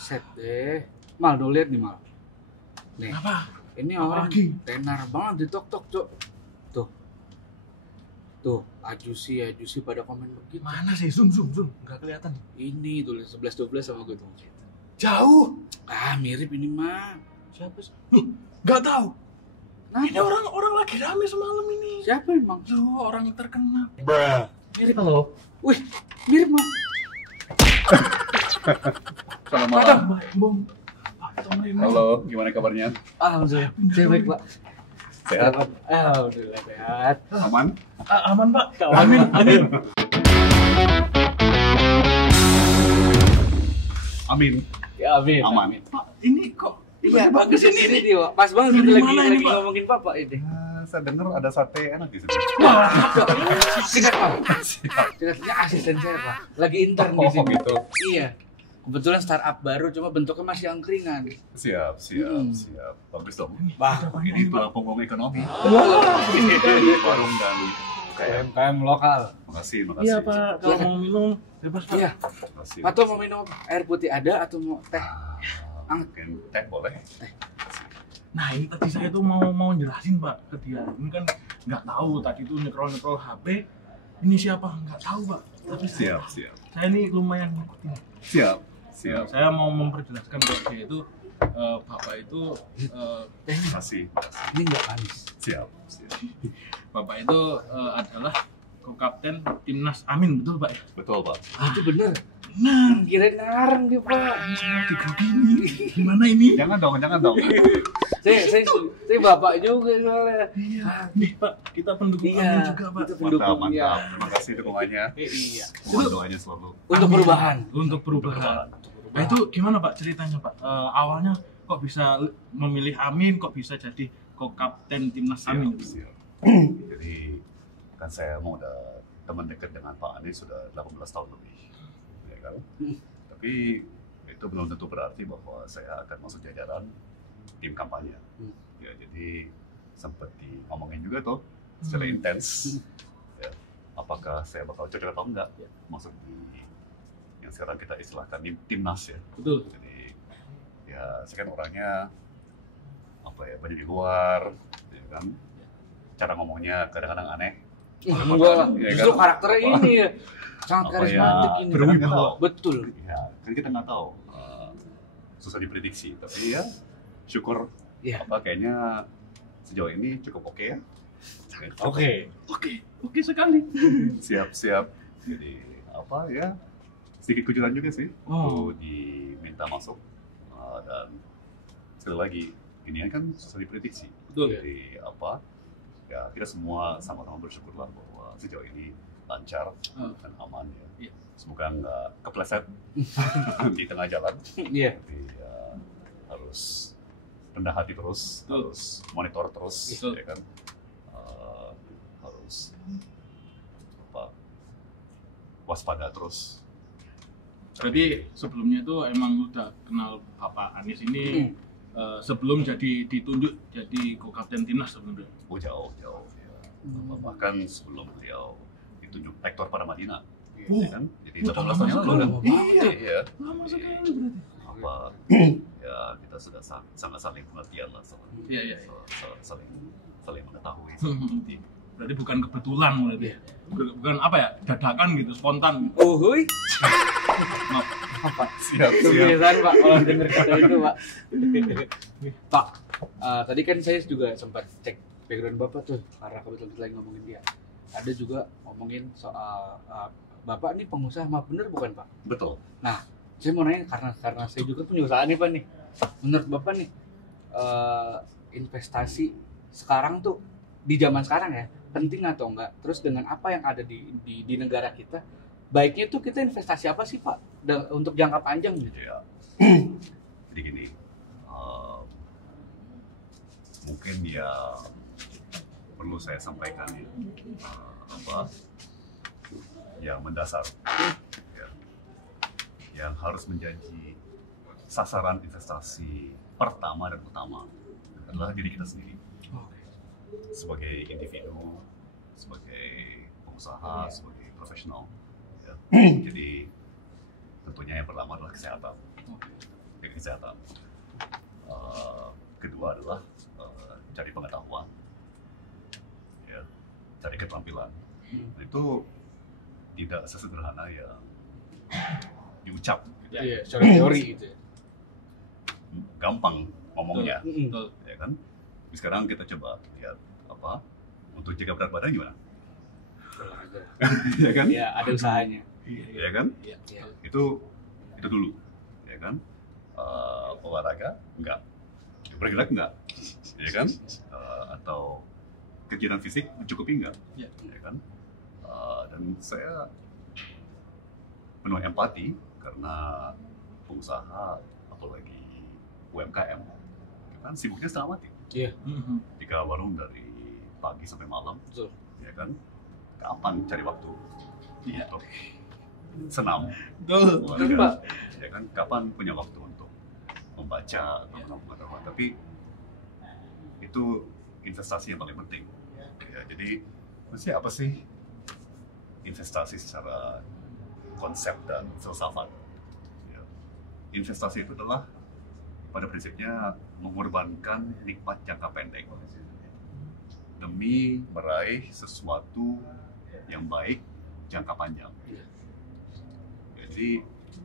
Buset deh. Mal, lo lihat nih Mal. Nih. Apa? Ini Apa orang lagi? tenar banget di TikTok, Cok. Tuh. Tuh, ajusi pada komen begitu. Mana sih? Zoom. Nggak kelihatan. Ini tulis 11-12 sama gue tuh. Jauh. Ah, mirip ini mah. Siapa sih? Nggak tahu. Nah, Ini orang lagi rame semalam ini. siapa emang? Loh, orang yang terkenal. Mirip. Halo. Wih, mirip mah. Selamat Padam. malam. Bom. Temenin. Halo, gimana kabarnya? Alhamdulillah. Saya baik, Pak. Sehat? Alhamdulillah sehat. Aman? Aman, Pak. Amin. Amin. Ya, amin. Aman. Amin. Pak, ini kok Iya, tiba-tiba bagus kesini ini nih. dia, Pak. Pas banget kita Dari lagi mana ini, Pak? ngomongin Bapak ini. Saya dengar ada sate enak di sini. Singkat, Pak. Singkatnya asisten saya, Pak. Lagi intern di Oh, sini. gitu. Iya. Kebetulan startup baru, cuma bentuknya masih angkringan. Siap. Hmm. Bagus dong. Bah, Ini tulang punggung ekonomi. Iya. Warung dan UMKM. UMKM lokal. Makasih. Iya, Pak. Kalau Silakan. mau minum, bebas, Pak. Iya. Makasih. Atau mau minum air putih ada atau mau teh? Mungkin teh boleh. Nah, ini tadi saya tuh mau jelasin, Pak, ke dia. Ini kan nggak tahu tadi tuh nyekrol HP. Ini siapa? Nggak tahu, Pak. Tapi Siap. saya ini lumayan ngikutin. Siap. Saya mau memperjelaskan ke dia itu Bapak itu Makasih. Ini nggak manis. Siap. Bapak itu adalah kapten timnas Amin, betul Pak? Betul, Pak. Itu bener. Nah, Kirain ngarang dia, Pak. digini. Gimana ini? Jangan dong. Saya bapak juga soalnya. Iya, nih Pak, kita pendukung Iya, Amin juga Pak. itu pendukung. Mantap. Iya. Terima kasih dukungannya. Iya. Mohon doanya selalu. Untuk Amin. perubahan. Untuk perubahan. Nah itu gimana Pak ceritanya Pak? Awalnya kok bisa memilih Amin, kok bisa jadi kapten timnas Amin? Siap. Jadi kan saya mau udah teman dekat dengan Pak Anies sudah 18 tahun lebih, ya kan? Tapi itu belum tentu berarti bahwa saya akan masuk jajaran tim kampanye. Ya, jadi sempat ngomongin juga tuh secara intens, ya, apakah saya bakal cocok atau enggak masuk di yang sekarang kita istilahkan timnas ya. Betul. Jadi ya saya kan orangnya apa ya, banyak di luar, ya kan? Cara ngomongnya kadang-kadang aneh. Enggak, Ya justru kan? karakternya Apa? ini ya. Sangat Apa karismatik ya, ini. berwibawa. Betul. Ya, kan kita nggak tahu, susah diprediksi. Tapi ya syukur, Iya. kayaknya sejauh ini cukup oke ya. Oke. Oke sekali. Siap. Jadi apa ya? Sedikit kejutan juga sih. Oh. Waktu diminta masuk, dan sekali lagi ini kan susah diprediksi. Betul. Jadi apa? Ya kita semua sama-sama bersyukurlah bahwa sejauh ini lancar dan aman ya. Iya. Semoga nggak kepleset di tengah jalan. Iya. Tapi ya, harus rendah hati terus, Betul. harus monitor terus, Betul. ya kan? Harus apa? Waspada terus. Berarti sebelumnya itu emang udah kenal Bapak Anies ini sebelum ditunjuk jadi kapten timnas sebelumnya. Oh jauh. Ya. Bahkan sebelum beliau ditunjuk rektor pada Madinah, Oh. ya kan? Jadi Udah 18 lama tahun yang sekali. lalu. Iya. Iya. Lama Jadi, sekali berarti. apa? Ya kita sudah sangat saling pengertian lah, Iya. saling mengetahui. Berarti bukan kebetulan berarti. Bukan apa ya, dadakan gitu, spontan. Uhuy. Siap. Kebiasaan Pak kalau denger kata itu Pak. Pak, tadi kan saya juga sempat cek background Bapak tuh karena kebetulan kita lagi ngomongin dia. Ada juga ngomongin soal Bapak nih pengusaha mah bener bukan Pak? Betul. Nah, saya mau nanya karena saya juga punya usaha nih Pak nih. Menurut Bapak nih investasi sekarang tuh di zaman sekarang ya penting atau enggak? Terus dengan apa yang ada di negara kita, baiknya tuh kita investasi apa sih Pak untuk jangka panjang gitu? Ya. Jadi gini, mungkin ya perlu saya sampaikan ya, apa yang mendasar, ya, yang harus menjadi sasaran investasi pertama dan utama adalah diri kita sendiri. Sebagai individu, sebagai pengusaha, sebagai profesional. Ya. Jadi tentunya yang pertama adalah kesehatan. bidang kesehatan. Kedua adalah cari pengetahuan, ya, cari keterampilan. Itu tidak sesederhana yang diucap, gitu. Iya, secara teori gitu ya. Gampang ngomongnya, Betul. ya kan? Tapi sekarang kita coba lihat apa untuk jaga berat badan gimana, Olahraga. ya kan? Ya, ada usahanya. Ya kan? Iya. Iya. Itu dulu, ya kan? Olahraga enggak, bergerak enggak, ya kan? Atau kegiatan fisik mencukupi enggak, Iya. ya kan? Dan saya penuh empati karena pengusaha apalagi UMKM kan sibuknya setengah mati, Iya, jika warung dari pagi sampai malam, betul. ya kan? Kapan cari waktu Iya. untuk senam? Betul. Betul, Pak. Ya kan, kapan punya waktu untuk membaca atau menambah pengetahuan? Tapi itu investasi yang paling penting. Ya, jadi maksudnya apa sih investasi secara konsep dan filsafat? Ya, investasi itu adalah pada prinsipnya mengorbankan nikmat jangka pendek demi meraih sesuatu yang baik jangka panjang. Iya. Jadi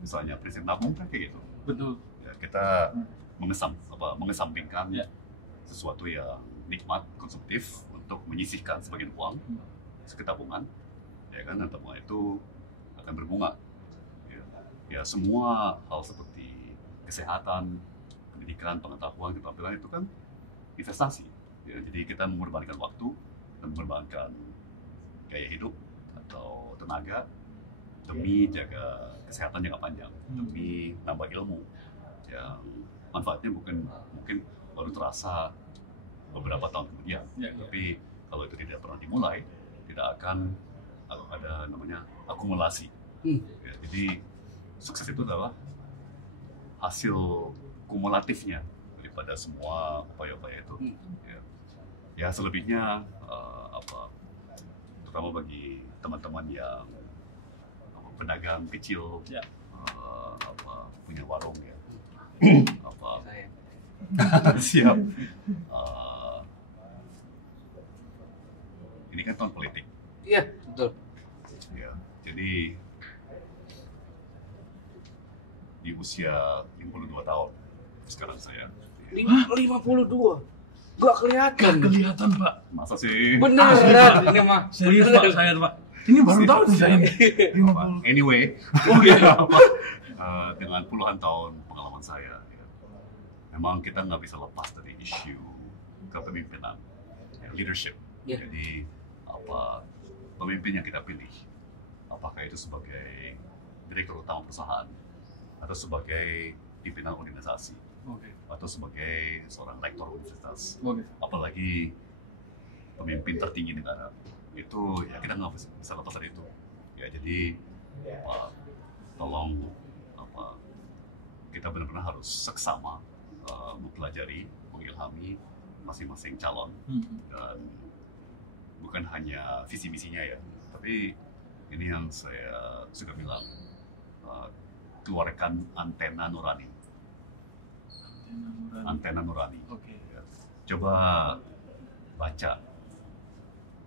misalnya prinsip nabung kan kayak gitu. Betul. Ya, kita mengesampingkan Ya. sesuatu yang nikmat konsumtif untuk menyisihkan sebagian uang ke tabungan, ya kan? Dan tabungan itu akan berbunga. Ya, semua hal seperti kesehatan, pendidikan, pengetahuan, keterampilan itu kan investasi. Ya, jadi kita mengorbankan waktu dan mengorbankan gaya hidup atau tenaga demi jaga kesehatan jangka panjang, demi nambah ilmu yang manfaatnya mungkin baru terasa beberapa tahun kemudian. Ya, ya. Tapi kalau itu tidak pernah dimulai, tidak akan ada namanya akumulasi. Ya, jadi sukses itu adalah hasil kumulatifnya daripada semua upaya-upaya itu. Ya selebihnya terutama bagi teman-teman yang pedagang kecil, Ya. punya warung ya, Saya. siap. Ini kan tahun politik, Iya, betul. ya. Jadi di usia 52 tahun sekarang saya. 52. Gak kelihatan. Gak kelihatan, Pak. Masa sih? Beneran ini mah. Serius, Pak, saya, Pak. Ini baru tahu nih saya. 50. Anyway, dengan puluhan tahun pengalaman saya, ya, memang kita nggak bisa lepas dari isu kepemimpinan, ya, leadership. Ya. Jadi pemimpin yang kita pilih, apakah itu sebagai direktur utama perusahaan atau sebagai pimpinan organisasi Oke. atau sebagai seorang rektor universitas, Oke. apalagi pemimpin tertinggi negara, itu ya kita nggak bisa lepas dari itu. Ya jadi tolong kita benar-benar harus seksama mempelajari, mengilhami masing-masing calon, dan bukan hanya visi misinya ya, tapi ini yang saya suka bilang, keluarkan antena nurani. Antena nurani. Oke. Ya. Coba baca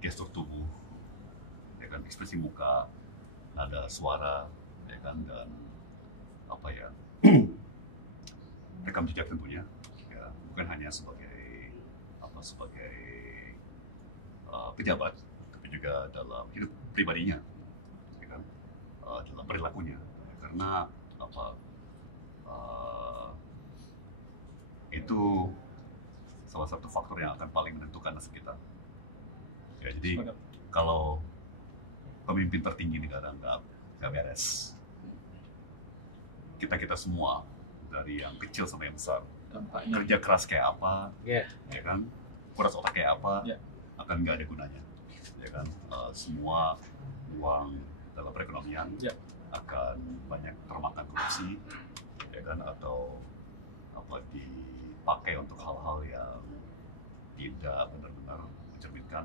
gestur tubuh, ya kan, ekspresi muka, nada suara, ya kan, dan rekam jejak tentunya, ya, bukan hanya sebagai pejabat, tapi juga dalam hidup pribadinya, ya kan, dalam perilakunya, ya, karena itu salah satu faktor yang akan paling menentukan nasib kita. Ya, jadi kalau pemimpin tertinggi negara nggak beres, kita semua dari yang kecil sampai yang besar, Dampaknya. kerja keras kayak apa, Iya. ya kan, kuras otak kayak apa, Ya. akan nggak ada gunanya, ya kan. Semua uang dalam perekonomian Ya. akan banyak termakan korupsi, ya kan, atau dipakai untuk hal-hal yang tidak benar-benar mencerminkan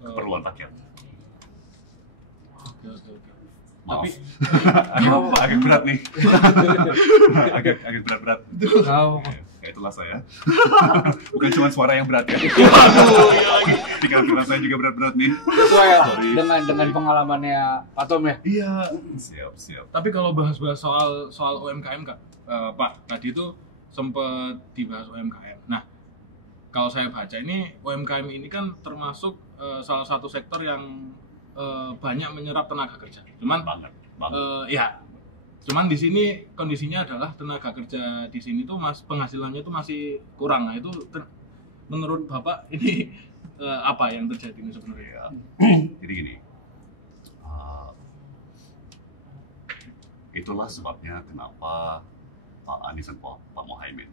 keperluan rakyat. Oke. Tapi agak berat nih. agak berat. Kau Ya, itulah saya. Bukan cuma suara yang berat ya. Pikiran saya juga berat-berat nih. sesuai ya Sorry. dengan pengalamannya Pak Tom ya. Iya, siap. Tapi kalau bahas-bahas soal UMKM Kak, Pak, tadi itu sempat dibahas UMKM. Nah, kalau saya baca ini UMKM ini kan termasuk salah satu sektor yang banyak menyerap tenaga kerja. Cuman Banget. ya, cuman di sini kondisinya adalah tenaga kerja di sini tuh penghasilannya tuh masih kurang. Nah, itu menurut Bapak ini apa yang terjadi ini sebenarnya? Ya. Jadi gini, itulah sebabnya kenapa Pak Anies dan Pak Muhaimin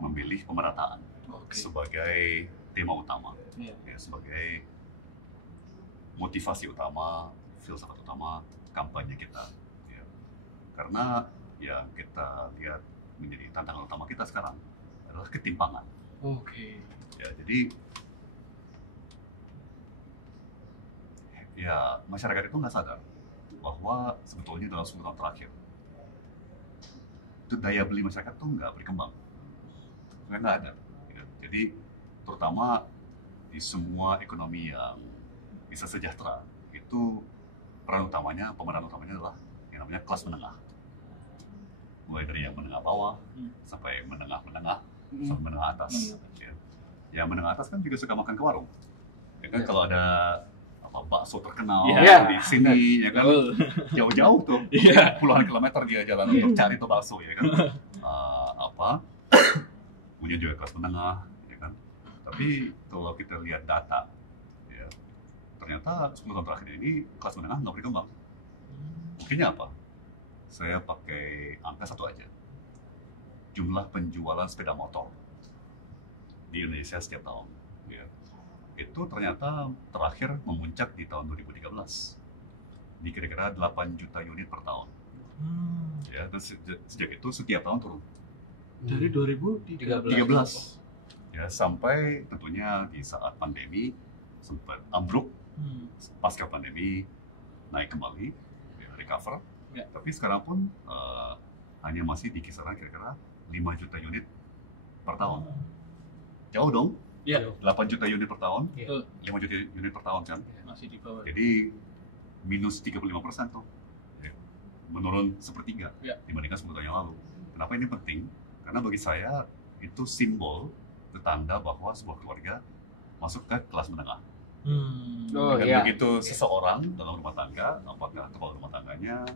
memilih pemerataan Oke. sebagai tema utama, Iya. ya, sebagai motivasi utama, filsafat utama kampanye kita. Ya. Karena ya kita lihat menjadi tantangan utama kita sekarang adalah ketimpangan. Oke. Ya, jadi ya masyarakat itu nggak sadar bahwa sebetulnya dalam 10 tahun terakhir itu daya beli masyarakat tuh nggak berkembang, nggak ada. Ya. Jadi terutama di semua ekonomi yang bisa sejahtera itu pemeran utamanya adalah yang namanya kelas menengah, mulai dari yang menengah bawah sampai menengah sampai menengah atas. Ya. Yang menengah atas kan juga suka makan ke warung, ya kan? Ya. Kalau ada bakso terkenal Iya. di sini, ya kan, jauh-jauh tuh, Iya. puluhan kilometer dia jalan untuk cari tuh bakso, ya kan. Punya juga kelas menengah, ya kan. Tapi kalau kita lihat data, ya, ternyata 10 tahun terakhir ini kelas menengah nggak berkembang. Buktinya apa? Saya pakai angka satu aja. Jumlah penjualan sepeda motor di Indonesia setiap tahun, ya, itu ternyata terakhir memuncak di tahun 2013 di kira-kira 8 juta unit per tahun. Ya, dan sejak itu setiap tahun turun. Dari 2013. 13. Ya, sampai tentunya di saat pandemi sempat ambruk, pasca pandemi naik kembali, ya, recover. Ya. Tapi sekarang pun hanya masih di kisaran kira-kira 5 juta unit per tahun. Jauh dong. Iya. 8 juta unit per tahun, Iya. 5 juta unit per tahun kan. Masih di bawah. Jadi minus 35% tuh. Ya, menurun sepertiga Ya. dibandingkan 10 tahun yang lalu. Kenapa ini penting? Karena bagi saya itu simbol, itu tanda bahwa sebuah keluarga masuk ke kelas menengah. Oh Dan iya. begitu seseorang dalam rumah tangga, apakah kepala rumah tangganya,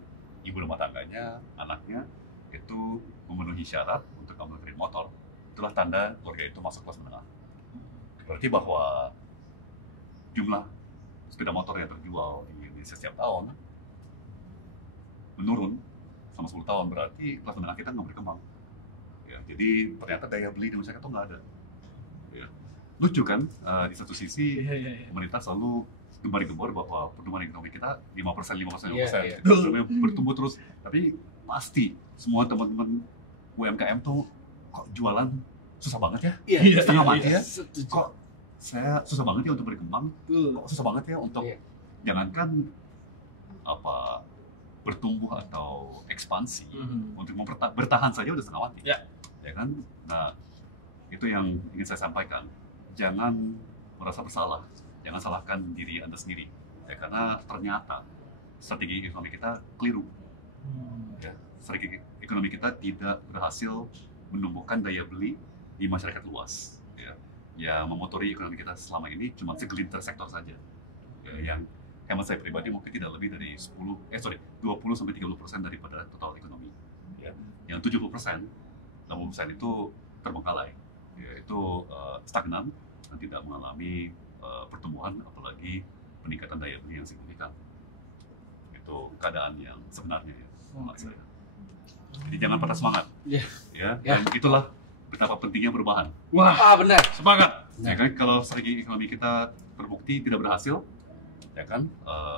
ibu rumah tangganya, anaknya, itu memenuhi syarat untuk ambil kredit motor, itulah tanda keluarga itu masuk kelas menengah. Berarti bahwa jumlah sepeda motor yang terjual di Indonesia setiap tahun menurun selama 10 tahun, berarti kelas menengah kita nggak berkembang. Ya, jadi ternyata daya beli di masyarakat itu nggak ada. Ya. Lucu kan, di satu sisi Iya. pemerintah selalu gembar-gembor bahwa pertumbuhan ekonomi kita 5%, Iya, iya. Itu bertumbuh terus. Tapi pasti semua teman-teman UMKM tuh kok jualan susah banget ya? Iya. Setengah mati ya? Setuju. Kok saya susah banget ya untuk berkembang? Kok susah banget ya untuk Iya. jangankan bertumbuh atau ekspansi, untuk bertahan saja udah setengah mati. Ya. Ya kan? Nah, itu yang ingin saya sampaikan. Jangan merasa bersalah, jangan salahkan diri Anda sendiri. Ya, karena ternyata strategi ekonomi kita keliru. Ya, strategi ekonomi kita tidak berhasil menumbuhkan daya beli di masyarakat luas. Ya, memotori ekonomi kita selama ini cuma segelintir sektor saja. Ya, yang hemat saya pribadi mungkin tidak lebih dari 20-30% daripada total ekonomi. Ya. Yang 70%, 60% itu terbengkalai, yaitu stagnan dan tidak mengalami pertumbuhan, apalagi peningkatan daya beli yang signifikan. Itu keadaan yang sebenarnya ya, menurut saya. Jadi jangan patah semangat. Iya. Ya, dan itulah betapa pentingnya perubahan. Wah, Ah benar. sepakat. Ya kan, kalau strategi ekonomi kita terbukti tidak berhasil, ya kan,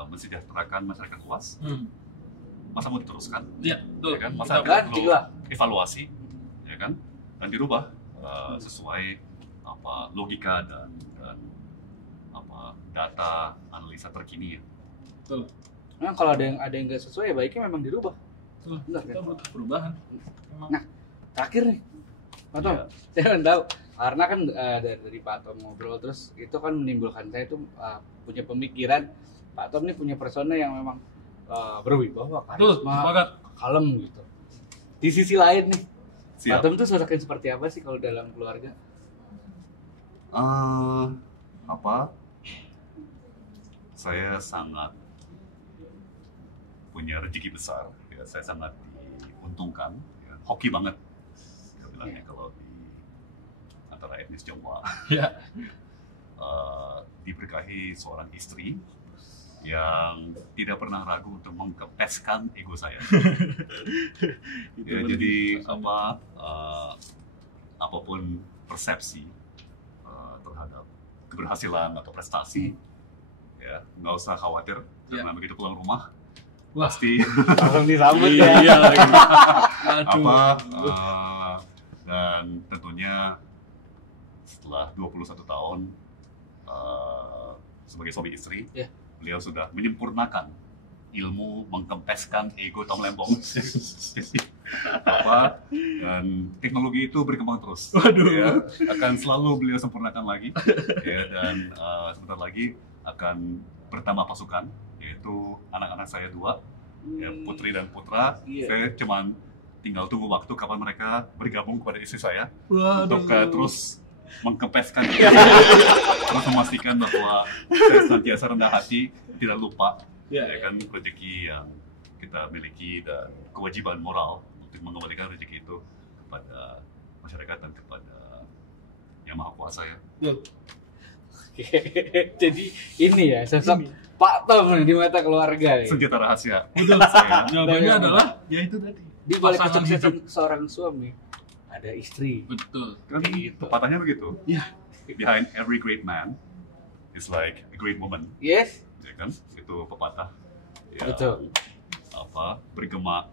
mensejahterakan masyarakat luas, masa mau diteruskan? Iya, betul. Ya kan, masa Kan perlu juga. evaluasi, ya kan, dan dirubah sesuai logika dan data analisa terkini ya. Betul. Memang kalau ada yang nggak sesuai ya baiknya memang dirubah. Betul. Benar, Kita kan? butuh perubahan. Memang. Nah, terakhir nih, Pak Tom, Iya. saya pengen tahu karena kan dari Pak Tom ngobrol terus itu kan menimbulkan saya tuh punya pemikiran Pak Tom ini punya persona yang memang berwibawa, Betul, karisma, sepakat. kalem gitu. Di sisi lain nih, Pak Siap. Tom tuh sosok yang seperti apa sih kalau dalam keluarga? Saya sangat punya rezeki besar, ya, saya sangat diuntungkan, ya, hoki banget, ya, bilangnya kalau di antara etnis Jawa, Ya. diberkahi seorang istri yang tidak pernah ragu untuk mengkepeskan ego saya. Ya, jadi apapun persepsi terhadap keberhasilan atau prestasi, ya nggak usah khawatir karena begitu pulang rumah Wah. pasti Langsung disambut ya. Iya lagi. Aduh. dan tentunya setelah 21 tahun sebagai suami istri, Ya. beliau sudah menyempurnakan ilmu mengkempeskan ego Tom Lembong. Dan teknologi itu berkembang terus. Waduh. Ya, akan selalu beliau sempurnakan lagi. Ya, dan sebentar lagi akan bertambah pasukan, yaitu anak-anak saya 2, ya, putri dan putra. Iya. Saya cuman tinggal tunggu waktu kapan mereka bergabung kepada istri saya Waduh. untuk terus mengkempeskan terus memastikan bahwa saya senantiasa rendah hati, tidak lupa Ya, ya kan rezeki yang kita miliki dan kewajiban moral untuk mengembalikan rezeki itu kepada masyarakat dan kepada Yang Maha Kuasa, ya. Oke. Jadi ini ya sosok Pak Tom nih di mata keluarga ya. Senjata rahasia. Betul. Saya. Jawabannya adalah ya itu tadi. Di balik Pasangan kesuksesan hidup. seorang suami ada istri. Betul. Kan Gitu. pepatahnya begitu. Iya. Behind every great man is like a great woman, Yes. ya kan? Itu pepatah yang Betul. bergema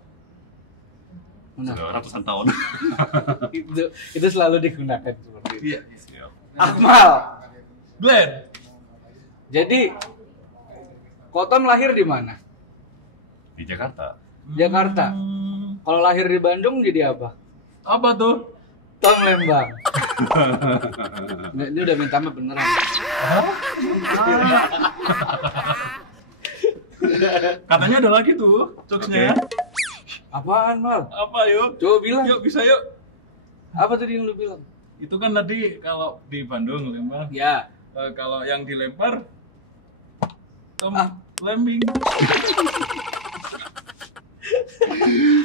Benar. sudah ratusan tahun. itu selalu digunakan seperti itu. Iya. Siap. Akmal. Glenn. Jadi Kotom lahir di mana? Di Jakarta. Jakarta. Kalau lahir di Bandung jadi apa? Apa tuh? Tom Lembang. Nggak, ini udah minta maaf beneran. Katanya ada lagi tuh jokesnya. Apaan, Mal? Apa yuk? Coba bilang. Yuk bisa yuk. Apa tadi yang lu bilang? Itu kan tadi kalau di Bandung Lembang. Ya. Kalau yang dilempar Tom Ah. Lembing.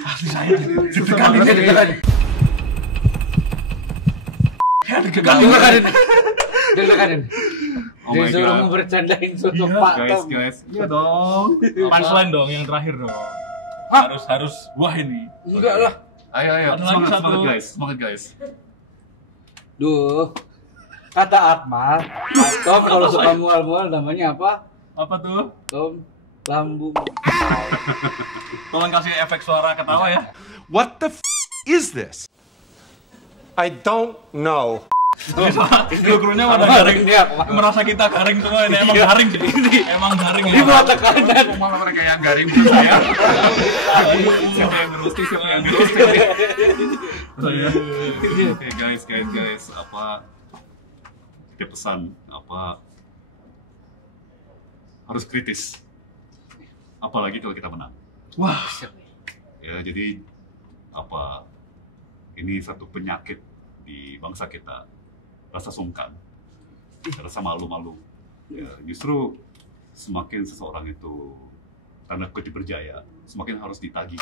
Hati saya susah banget. Deg-degan. Ya deg-degan. Deg-degan. Deg-degan. Oh my Disuruh God. ngebercandain sosok Iya, Pak Guys, Tom. guys. Iya dong. Punchline dong yang terakhir dong. Hah? Harus wah ini. Enggak lah. Ayo, ayo. Ada lagi Semangat, satu. semangat guys. Semangat guys. Duh. Kata Akmal, Pak Tom kalau suka mual-mual namanya apa? Apa tuh? Tom Lambung. Tolong kasih efek suara ketawa ya. What the is this? I don't know. Kru-krunya pada Akmal, garing. ini Akmal. Merasa kita garing semua ini emang garing sih. Emang garing Ini ya. buat tekanan. Malah mereka yang garing menurut saya. Siapa yang ngerosting, siapa yang ngerosting. Oke guys. Kita pesan harus kritis. Apalagi kalau kita menang. Wah, Ya, jadi ini satu penyakit di bangsa kita, rasa sungkan, rasa malu-malu. Ya, justru semakin seseorang itu tanda kutip berjaya, semakin harus ditagih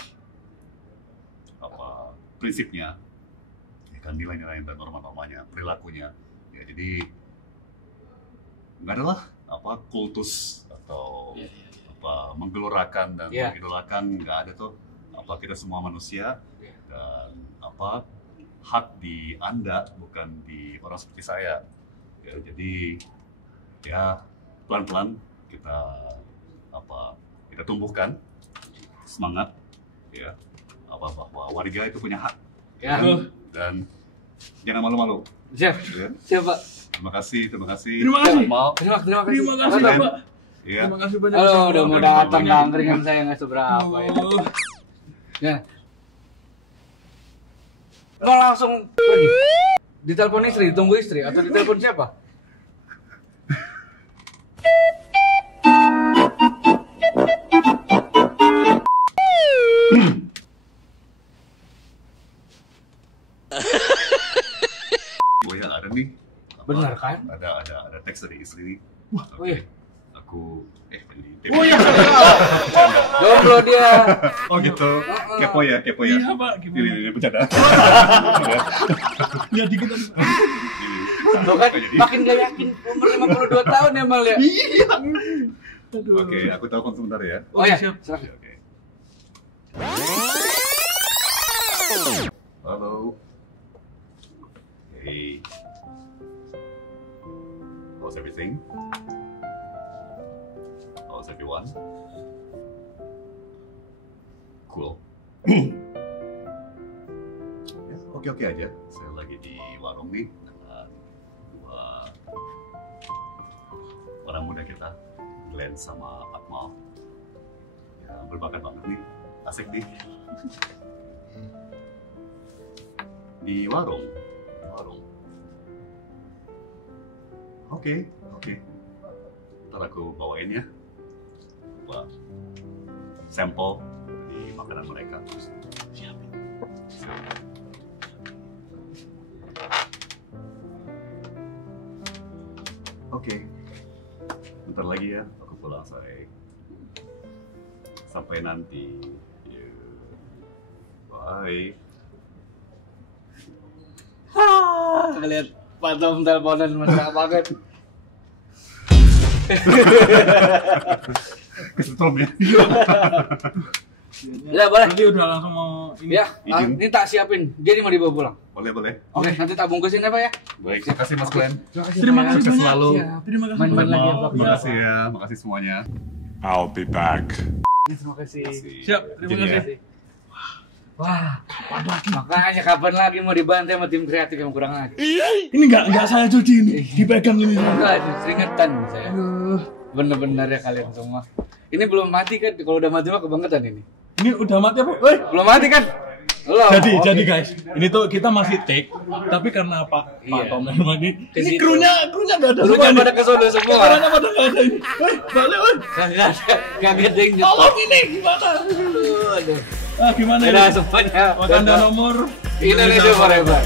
prinsipnya, ya kan, nilai-nilai dan norma-normanya, perilakunya. Ya, jadi nggak adalah kultus atau menggelorakan dan Iya. mengidolakan, nggak ada tuh. Kita semua manusia dan hak di Anda bukan di orang seperti saya. Ya, jadi ya pelan-pelan kita tumbuhkan semangat, ya, bahwa warga itu punya hak, Ya. dan jangan malu-malu. Siap. Ya. Siap, Pak. Terima kasih. Terima kasih. Akmal. Terima kasih. Terima kasih Pak Tom. Pak. Iya. Terima kasih banyak. Halo, udah mau datang angkringan saya nggak seberapa ya. Ya. Mau langsung pergi. Ditelepon istri, ditunggu istri atau ditelepon siapa? Oh ya ada nih. Benar kan? Ada teks dari istri nih. Oh iya. Aku ini. Oh iya. Jomblo dia. Oh gitu. Kepo ya. Iya, Pak. Gimana? Ini bercanda. Ya dikit. Tuh kan makin gak yakin umur 52 tahun ya Mal ya. Iya. Oke, aku telepon sebentar ya. Oh iya, siap. silakan. Oke. Halo. Hey. How's everything? How's everyone? Cool. Ya, oke aja. Saya lagi di warung nih dengan dua orang muda kita, Glenn sama Akmal. Ya, berbakat banget nih. Asik nih. Di warung. Oke. Ntar aku bawain ya. Buat sampel di makanan mereka. Siap. Oke. Bentar lagi ya, aku pulang sore. Sampai nanti. Bye. Ngeliat Patom teleponan mesra banget. Kesetrum ya. Ya boleh. Nanti udah langsung mau ini. Ya, ini tak siapin. Jadi mau dibawa pulang. Boleh. Oke, nanti tak bungkusin ya Pak ya. Baik, terima kasih Mas Glenn. Terima kasih Sukses banyak. selalu. Terima kasih Main-main banyak. lagi ya, Pak. Terima kasih ya, makasih semuanya. I'll be back. Terima kasih. Siap, terima Izin ya. kasih. Wah, makanya kapan lagi mau dibantai sama tim kreatif yang kurang aja. Ini enggak saya cuci ini. Dipegang ini. Enggak, seringetan saya. Bener-bener ya kalian semua. Ini belum mati kan? Kalau udah mati mah kebangetan ini. Ini udah mati apa? Woi. Belum mati kan? Belum. Jadi guys, ini tuh kita masih take, tapi karena Pak Iya. Tom memang ini Ke situ. krunya enggak ada Lu semua kan nih. pada kesono semua. Kameranya pada enggak ada ini. Woi, balik woi. Kagak ada yang Tolong nyetok. ini gimana? Aduh. Ah, gimana Udah ini? semuanya. Wakanda nomor Indonesia forever.